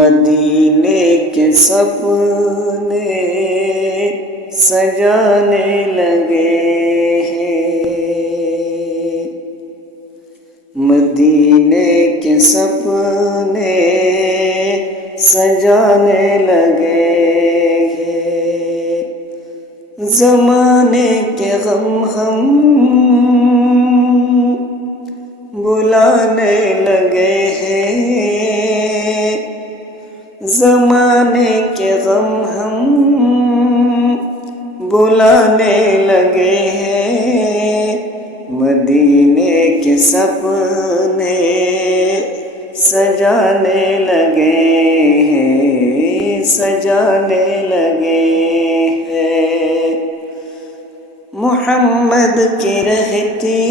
مدینے کے سپنے سجانے لگے ہیں، مدینے کے سپنے سجانے لگے ہیں، زمانے کے غم ہم بلانے لگے ہیں، زمانے کے غم ہم بلانے لگے ہیں، مدینے کے سپنے سجانے لگے ہیں، سجانے لگے ہیں، محمد کی رہتی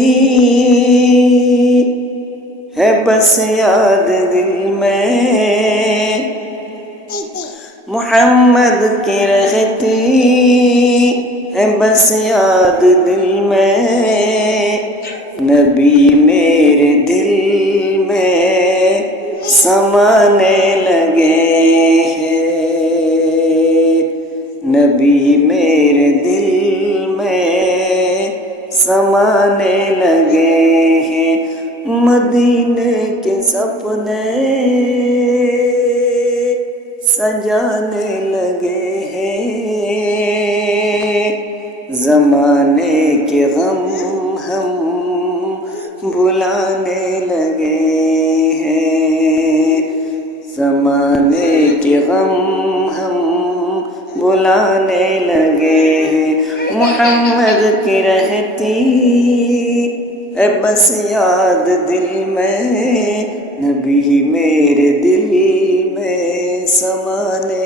ہے بس یاد دل میں، محمد کی رہتی ہے بس یاد دل میں، نبی میرے دل میں سمانے لگے ہیں، نبی میرے دل میں سمانے لگے ہیں، مدینے کے سپنے سجانے لگے ہیں، زمانے کے غم ہم بلانے لگے ہیں، زمانے کے غم ہم بلانے لگے ہیں، محمد کی رہتی ہے بس یاد دل میں، نبی میرے دل میں سمانے